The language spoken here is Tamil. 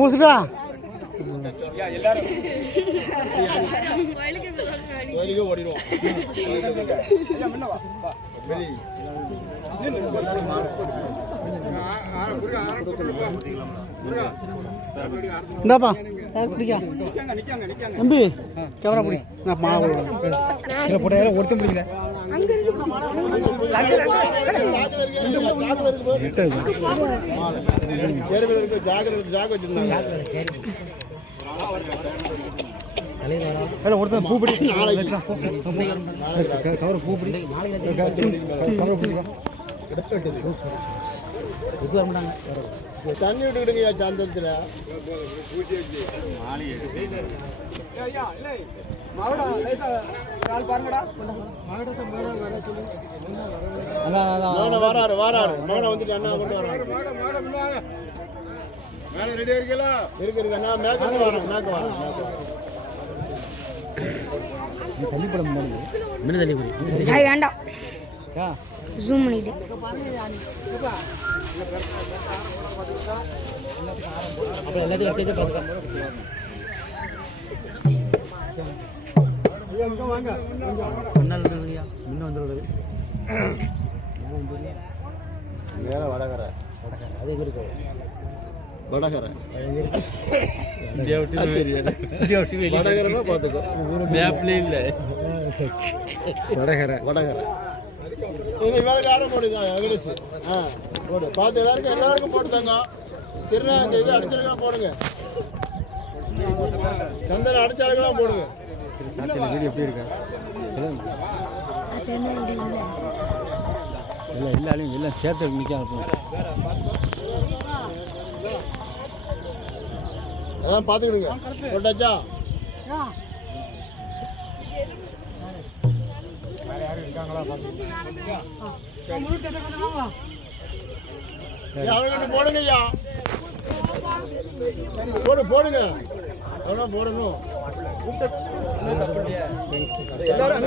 முடிச்சுட்டா ஓடிடுவோம். இந்தாப்பா பிடிக்கா தம்பி கேமரா பிடி நான் மாலை போட்ட ஒருத்தம் பிடிக்கல ஒருத்தன் பூ பிடி கவர் பூ பிடி தண்ணி விட்டுக்கிடுங்கய்யா சாந்தத்தில். வராரு வராரு மகனை வந்துட்டு அண்ணா கொண்டு வராரு. மேலே ரெடியாக இருக்கீங்களா? இருக்கு அண்ணா மேற்க வரோம் மேற்க வரோம். தள்ளிப்படம் மின்னு தள்ளிப்படி வேண்டாம் ஜூம் பண்ணிட்டு அப்புறம் எல்லாத்தையும் எடுத்து பார்த்துக்கலாம். மேலே வடகரை அது எங்க இருக்கு? வடகரை வடகரைனா பார்த்துக்கோ. மேப்ல இல்லை வடகரை வடகரை. இது வேலை காரம் போடுதான் இங்கிலீஷ். போடு பார்த்து எல்லாருக்கும் போட்டுதாங்க. சிறுநா இந்த இது அடிச்சிருக்கலாம் போடுங்க. சந்தனம் அடிச்சாருக்கெல்லாம் போடுங்க. வீடியோ எப்படி இருக்கா? இல்லை எல்லாரையும் எல்லாம் சேர்த்து நிற்க அதான் பார்த்துக்கிடுங்க. போட்டாச்சா? அவர்கிட்ட போடுங்க ஐயா. போடுங்க அதான் போடணும். எல்லாரும்